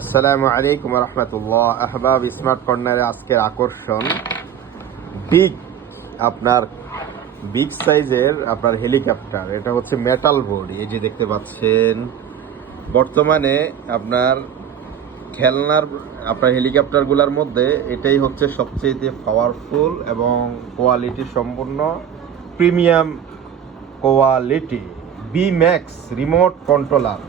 আসসালামু আলাইকুম রহমতুল্লাহ। আহবাব স্মার্ট কর্নারে আজকের আকর্ষণ বিগ সাইজের আপনার হেলিকপ্টার। এটা হচ্ছে মেটাল বডি, এই যে দেখতে পাচ্ছেন। বর্তমানে আপনার খেলনার হেলিকপ্টারগুলোর মধ্যে এটাই হচ্ছে সবচেয়ে পাওয়ারফুল এবং কোয়ালিটি সম্পন্ন, premium quality. B max remote controller.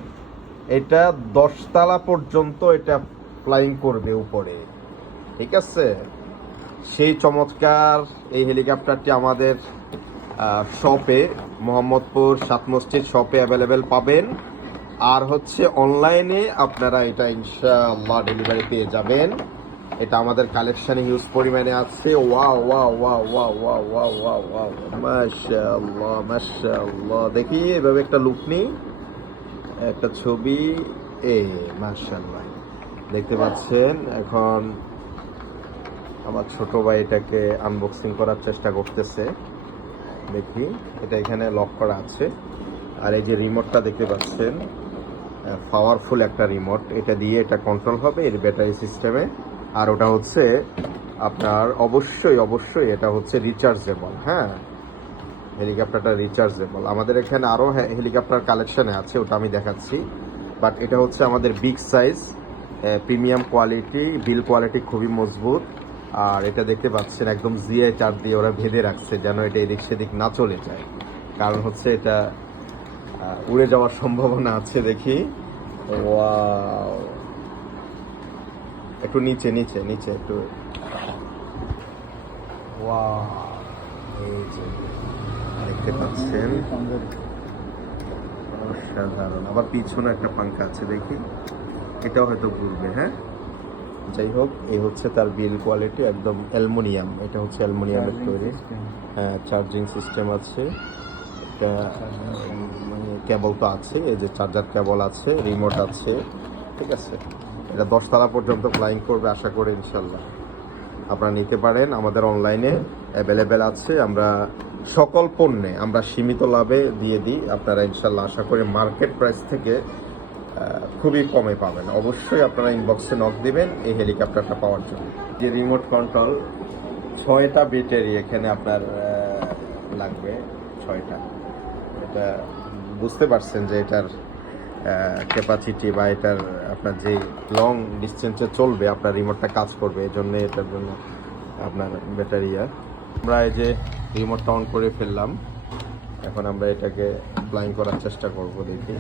এটা 10 তলা পর্যন্ত এটা ফ্লাইং করবে উপরে, ঠিক আছে। সেই চমৎকার এই হেলিকপ্টারটি আমাদের শপে, মোহাম্মদপুর 7 মসজিদ শপে অ্যাভেলেবেল পাবেন। আর হচ্ছে অনলাইনে আপনারা এটা ইনশাআল্লাহ ডেলিভারি পেয়ে যাবেন। এটা আমাদের কালেকশনে হিউজ পরিমাণে আছে। Wow wow wow wow wow wow wow wow, মাশাআল্লাহ মাশাআল্লাহ। দেখি এভাবে একটা লুক নিই, একটা ছবি। মাশাআল্লাহ, দেখতে পাচ্ছেন। এখন আমার ছোট ভাই এটাকে আনবক্সিং করার চেষ্টা করতেছে। দেখি, এটা এখানে লক করা আছে। আর এই যে রিমোটটা দেখতে পাচ্ছেন, পাওয়ারফুল একটা রিমোট। এটা দিয়ে এটা কন্ট্রোল হবে এর ব্যাটারি সিস্টেমে। আর ওটা হচ্ছে আপনার অবশ্যই এটা হচ্ছে রিচার্জেবল। হ্যাঁ, হেলিকপ্টারটা রিচার্জেবল। আমাদের এখানে আরও হেলিকপ্টার কালেকশনে আছে, ওটা আমি দেখাচ্ছি। বাট এটা হচ্ছে আমাদের বিগ সাইজ, প্রিমিয়াম কোয়ালিটি, বিল কোয়ালিটি খুবই মজবুত। আর এটা দেখতে পাচ্ছেন একদম জিআই চার দিয়ে ওরা বেঁধে রাখছে, যেন এটা এদিক সেদিক না চলে যায়। কারণ হচ্ছে এটা উড়ে যাওয়ার সম্ভাবনা আছে। দেখি, ওয়াও, একটু নিচে নিচে নিচে একটু, ওয়াও, এই যে দেখতে পাচ্ছেন, অসাধারণ। আবার পিছনে একটা পাঙ্খা আছে, দেখি, এটাও হয়তো ঘুরবে। হ্যাঁ, যাই হোক, এই হচ্ছে তার বিল কোয়ালিটি, একদম অ্যালুমিনিয়াম। এটা হচ্ছে অ্যালুমিনিয়ামের তৈরি। হ্যাঁ, চার্জিং সিস্টেম আছে। এটা মানে কেবল তো আছে, এই যে চার্জার কেবল আছে, রিমোট আছে, ঠিক আছে। এটা 10 তলা পর্যন্ত ফ্লাইং করবে আশা করি ইনশাল্লাহ। আপনারা নিতে পারেন, আমাদের অনলাইনে অ্যাভেলেবেল আছে। আমরা সকল পণ্যে আমরা সীমিত লাভে দিয়ে দিই। আপনারা ইনশাল্লাহ আশা করি মার্কেট প্রাইস থেকে খুবই কমে পাবেন। অবশ্যই আপনারা ইনবক্সে নক দিবেন এই হেলিকপ্টারটা পাওয়ার জন্য। যে রিমোট কন্ট্রোল, 6টা ব্যাটারি এখানে আপনার লাগবে, 6টা। এটা বুঝতে পারছেন যে এটার ক্যাপাসিটি বা এটার আপনার যে লং ডিস্টেন্সে চলবে আপনার রিমোটটা কাজ করবে, এই জন্য এটার জন্য আপনার ব্যাটারি। আমরা এই যে রিমোটটা অন করে ফেললাম, এখন আমরা এটাকে ফ্লাইং করার চেষ্টা করব। দেখি।